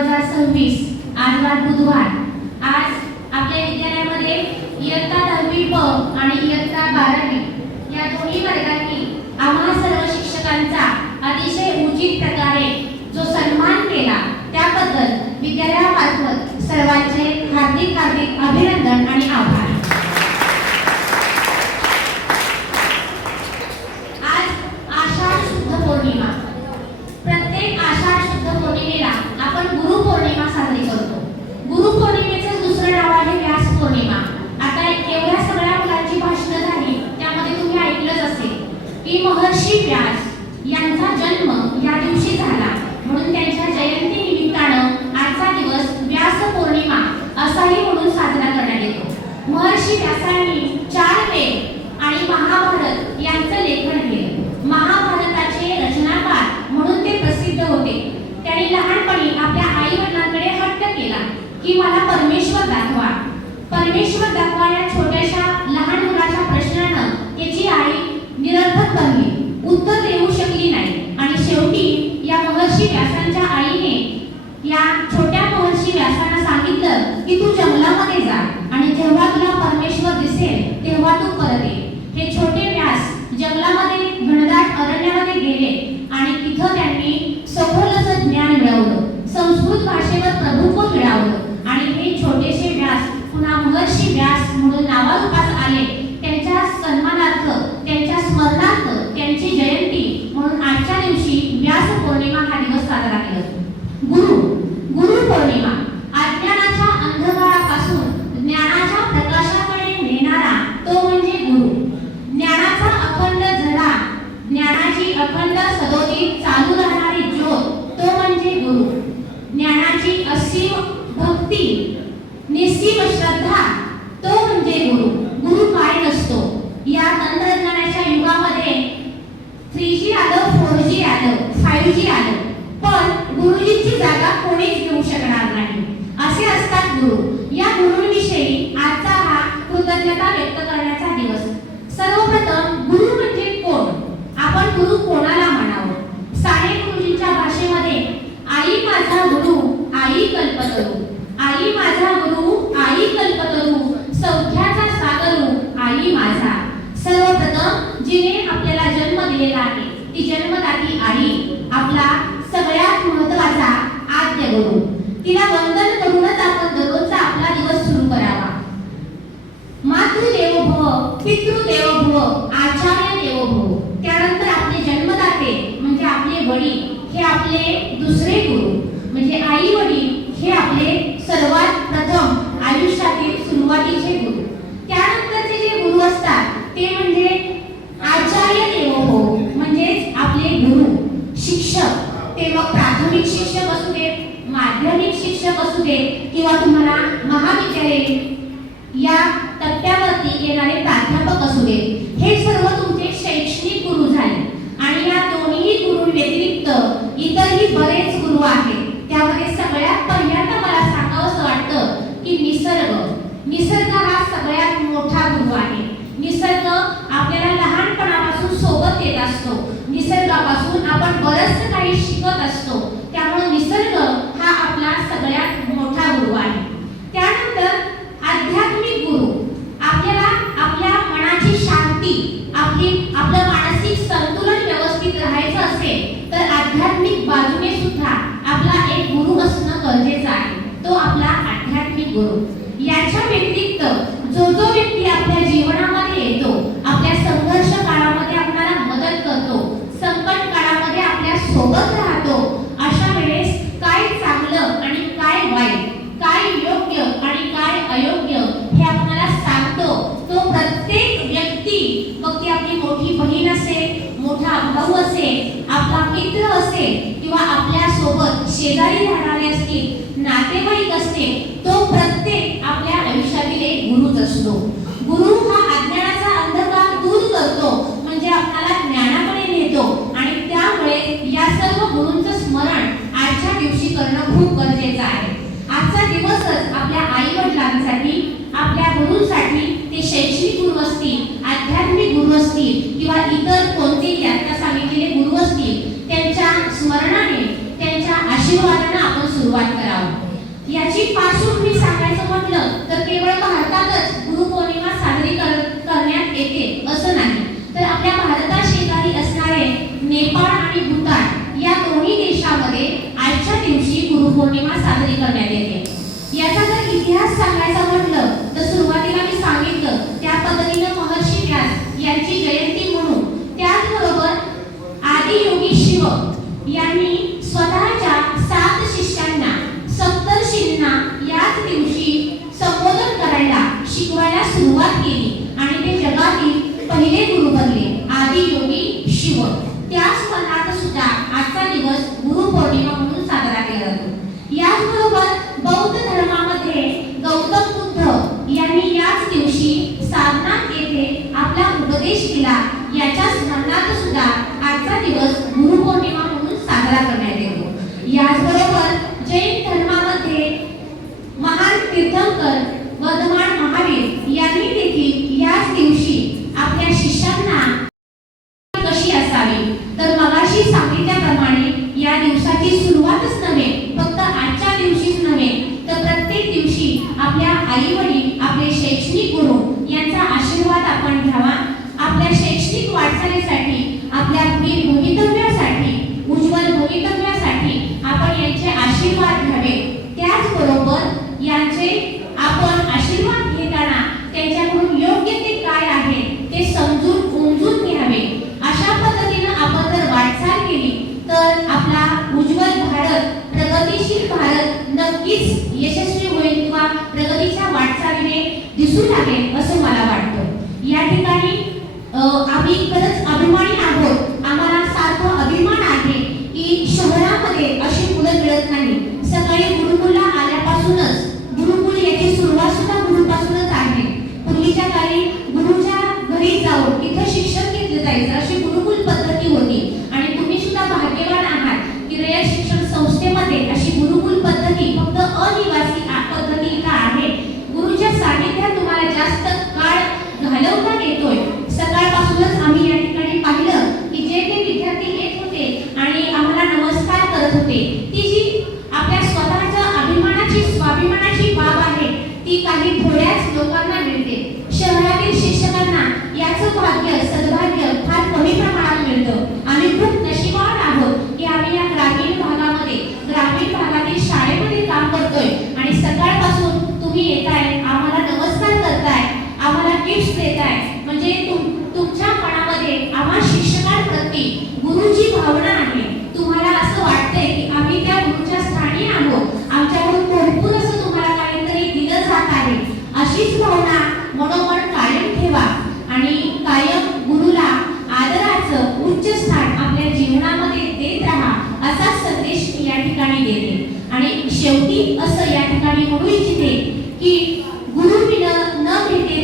2026 आज वार बुधवार। आज आपल्या विद्यालयामध्ये इयत्ता 10वी ब आणि इयत्ता 12वी या दोन्ही वर्गातील आम्हा सर्व शिक्षकांचा अतिशय उचित प्रकारे जो सन्मान केला त्याबद्दल विद्यालयामार्फत सर्वांचे हार्दिक अभिनंदन आणि आभार। आज आषाढ शुद्ध पौर्णिमा। प्रत्येक आषाढ शुद्ध पौर्णिमेला आपण गुरुपौर्णिमा साजरी करतो। गुरुपौर्णिमेचं दुसरं नाव आहे व्यास पौर्णिमा। आता एवढ्या सगळ्या मुलांची भाषणं झाली त्यामध्ये तुम्ही ऐकलंच असेल की महर्षी व्यास यांचा जन्म या दिवशी झाला, म्हणून त्यांच्या जयंती निमित्तानं आजचा दिवस व्यास पौर्णिमा असाही म्हणून साजरा करण्यात येतो। महर्षी व्यासांनी 4 वेद आणि महाभारत यांचं लेखन केलं। महाभारताचे रचनाकार म्हणून ते प्रसिद्ध होते। त्यांनी लहानपणी आपल्या आई वडिलांकडे हट्ट केला की मला परमेश्वर दाखवा, परमेश्वर दाखवा। या छोट्याशा लहान मुलाच्या प्रश्नानं त्याची आई निरर्थक बनली, उत्तर देऊ शकली नाही आणि शेवटी या महर्षी व्यासांच्या आईने या छोट्या महर्षी व्यासांना सांगितलं की तू जंगलामध्ये जा आणि जेव्हा तुला परमेश्वर दिसेल तेव्हा तू परत ये। हे छोटे व्यास जंगलामध्ये घनदाट अरण्यामध्ये गेले आणि तिथं त्यांनी सखोल असं ज्ञान मिळवलं, संस्कृत भाषेवर प्रभुत्व मिळवलं आणि हे छोटेसे व्यास पुन्हा महर्षी व्यास म्हणून नावारूपास आले। त्यांच्या सन्मानार्थ, त्यांच्या स्मरणार्थ त्यांची जयंती म्हणून आजच्या दिवशी व्यास पौर्णिमा हा दिवस साजरा केला जातो। गुरु पौर्णिमा अज्ञानाच्या अंधकारापासून ज्ञानाच्या प्रकाशाकडे नेणारा तो म्हणजे गुरु। ज्ञानाचा अखंड झरा, ज्ञानाची अखंड सदोदित चालू राहणारी ज्योत तो म्हणजे गुरु। ज्ञानाची असीम भक्ती, निस्सीम श्रद्धा तो म्हणजे गुरु। गुरु काय नसतो? या तंत्रज्ञानाच्या युगामध्ये 3G आलं, 4G आलं, 5G आलं, पण गुरुजींची जागा कोणीच घेऊ शकणार नाही। असे असतात गुरु। या गुरुंविषयी आजचा हा कृतज्ञता व्यक्त करण्याचा दिवस। सर्वप्रथम गुरु म्हणजे कोण? आपण गुरु कोणाला म्हणावं? साने गुरुजींच्या भाषेमध्ये आई माझा गुरु, आई कल्पतरू, आई माझा गुरु, आई कल्पतरू, सौख्याचा सागरू, आई माझा। सर्वप्रथम जिने आपल्याला जन्म दिलेला आहे ती जन्मदाती आई, आपला सगळ्यात महत्त्वाचा आद्य गुरु। तिला वंदन करूनच आपण दररोजचा आपला दिवस सुरू करावा। मातृदेवो भव, पितृदेवो भव, आचार्य देवो भव। त्यानंतर आपले जन्मदाते म्हणजे आपले वडील हे आपले दुसरे गुरु, म्हणजे आई वडील हे आपले सर्वात प्रथम आयुष्यातील सुरुवातीचे गुरु। त्यानंतरचे जे गुरु असतात ते म्हणजे आचार्य देवो भव, म्हणजे आपले गुरु शिक्षक। ते मग प्राथमिक शिक्षक असू देत, माध्यमिक शिक्षक असू देत किंवा तुम्हाला महाविद्यालय या टप्प्यावरती येणारे प्राध्यापक असू देत, हे सर्व तुमचे शैक्षणिक गुरु झाले। आणि या दोन्ही गुरु व्यतिरिक्त इतरही बरेच गुरु आहेत। त्यामध्ये सगळ्यात पहिल्यांदा मला सांगावंसं वाटतं की निसर्ग हा सगळ्यात मोठा गुरु आहे। निसर्ग आपल्याला लहानपणापासून सोबत येत असतो, निसर्गापासून आपण बरंच काही शिकत असतो, त्यामुळे निसर्ग हा आपला सगळ्यात मोठा गुरु आहे। त्यानंतर आध्यात्मिक गुरु आपल्याला आपल्या मनाची शांती, आपलं मानसिक संतुलन व्यवस्थित राहायचं असेल तर आध्यात्मिक बाजूने सुद्धा आपला एक गुरु असणं गरजेचं आहे, तो आपला आध्यात्मिक गुरु। याच्या व्यतिरिक्त जो व्यक्ती आपल्या जीवनामध्ये येतो, आपल्या संघर्ष काळामध्ये आपल्याला मदत करतो, संकट काळामध्ये आपल्या सोबत राहतो, अशा वेळेस काय चांगलं आणि काय वाईट, काय योग्य आणि काय अयोग्य हे आपल्याला सांगतो तो प्रत्येक व्यक्ती, मग ती आपली मोठी बहीण असेल, मोठा भाऊ असेल, आपला मित्र असेल किंवा आपल्या सोबत शेजारी राहणारे असतील, नातेवाईक असतील, तो प्रत्येक आपल्या आयुष्यातील एक गुरुच असतो। गुरु हा अज्ञानाचा अंधकार दूर करतो, म्हणजे आपल्याला ज्ञानाकडे नेतो आणि त्यामुळे या सर्व गुरूंचं स्मरण आजच्या दिवशी करणं खूप गरजेचं आहे। आजचा दिवसच आपल्या आई वडिलांसाठी, आपल्या गुरूंसाठी, ते शैक्षणिक गुरु असतील, आध्यात्मिक गुरु असतील किंवा इतर कोणतेही आता सांगितलेले गुरु असतील, त्यांच्या स्मरणाने, त्यांच्या आशीर्वादाने आपण सुरुवात करावी। याची पार्श्वभूमी सांगायचं म्हटलं तर केवळ भारतातच गुरुपौर्णिमा साजरी करण्यात येते असं नाही, तर आपल्या भारता शेजारी असणारे नेपाळ आणि भूतान या दोन्ही देशामध्ये आजच्या दिवशी गुरुपौर्णिमा साजरी करण्यात येते। याचा जर इतिहास सांगायचा म्हटलं तर सुरुवातीला मी सांगितलं त्या पद्धतीने महर्षी व्यास यांची जयंती म्हणून, त्याचबरोबर आदियोगी शिव यांनी स्वतःच्या 7 शिष्यांना सप्तर्षींना याच दिवशी संबोधन करायला शिकवायला सुरुवात केली आणि ते जगातील पहिले गुरु बनले, आदियोगी शिव। त्याच स्मरणार्थ सुद्धा आजचा दिवस गुरुपौर्णिमा म्हणून साजरा केला जातो। याचबरोबर बौद्ध धर्मामध्ये गौतम बुद्ध यांनी याच दिवशी सारनाथ येथे आपला उपदेश दिला, याच्या स्मरणार्थ सुद्धा आजचा दिवस गुरुपौर्णिमा म्हणून साजरा करण्यात येतो। याचबरोबर जैन धर्मामध्ये महान तीर्थंकर वर्धमान महावीर यांनी देखील याच दिवशी आपल्या शिष्यांना कशी असावी, तर मगाशी सांगितल्याप्रमाणे या दिवसाची सुरुवातच नव्हे, फक्त आजच्या दिवशीच नव्हे, तर प्रत्येक दिवशी आपल्या आई वडील, आपले शैक्षणिक गुरु यांचा आशीर्वाद आपण घ्यावा। आपल्या शैक्षणिक वाटचालीसाठी, आपल्या पुढील भवितव्यासाठी, उज्ज्वल भवितव्यासाठी आपण यांचे आशीर्वाद घ्यावे। त्याचबरोबर यांचे आपण आशीर्वाद घेताना त्यांच्याकडून योग्य ते काय आहे ते समजून उमजून घ्यावे। अशा पद्धतीने आपण जर वाटचाल केली तर आपला उज्ज्वल भारत, प्रगतिशील भारत नक्कीच यशस्वी होईल किंवा प्रगतीच्या वाटचालीने दिसू लागेल असं मला वाटतं। या ठिकाणी आम्ही खरंच अभिमानी आहोत। आम्हाला सारखं अभिमान आहे की शहरामध्ये अशी मुलं मिळत नाही। सकाळी गुरुकुलला आल्यापासूनच, गुरुकुल याची सुरुवात सुद्धा गुरुपासूनच आहे। पूर्वीच्या काळी गुरुच्या घरी जाऊन तिथं शिक्षण घेतलं जायचं, अशी गुरुकुल पद्धती होती आणि तुम्ही सुद्धा भाग्यवान आहात की रयत शिक्षण संस्थेमध्ये अशी गुरुकुल पद्धती फक्त अनिवासी पद्धती इथं आहे। गुरुच्या सानिध्यात तुम्हाला जास्त काळ घालवता येतोय। सकाळपासूनच आम्ही या ठिकाणी पाहिलं की जे ते विद्यार्थी येत होते आणि आम्हाला नमस्कार करत होते, ती जी आपल्या स्वतःच्या अभिमानाची, स्वाभिमानाची बाब आहे ती काही थोड्याच लोकांना मिळते। शहरातील शिक्षकांना याचं भाग्य, सद्भाग्य फार कमी प्रमाणात मिळतं। आम्ही खूप नशिबवान आहोत की आम्ही या ग्रामीण भागामध्ये, ग्रामीण भागातील शाळेमध्ये काम करतोय आणि सकाळपासून तुम्ही येताय, आम्हाला नमस्कार करताय, आम्हाला गिफ्ट्स देताय, म्हणजे तुमच्या मनामध्ये आम्हा शिक्षकांप्रती गुरुची भावना आहे। तुम्हाला असं वाटतंय की आम्ही त्या गुरुच्या स्थानी आहोत, आमच्याकडून भरपूर असं तुम्हाला काहीतरी दिलं जात आहे। अशीच भावना मनोमन कायम ठेवा आणि कायम गुरुला आदराचं उच्च स्थान आपल्या जीवनामध्ये देत राहा, असा संदेश मी या ठिकाणी देते। आणि शेवटी असं या ठिकाणी म्हणू इच्छिते की गुरु बिन न भेटे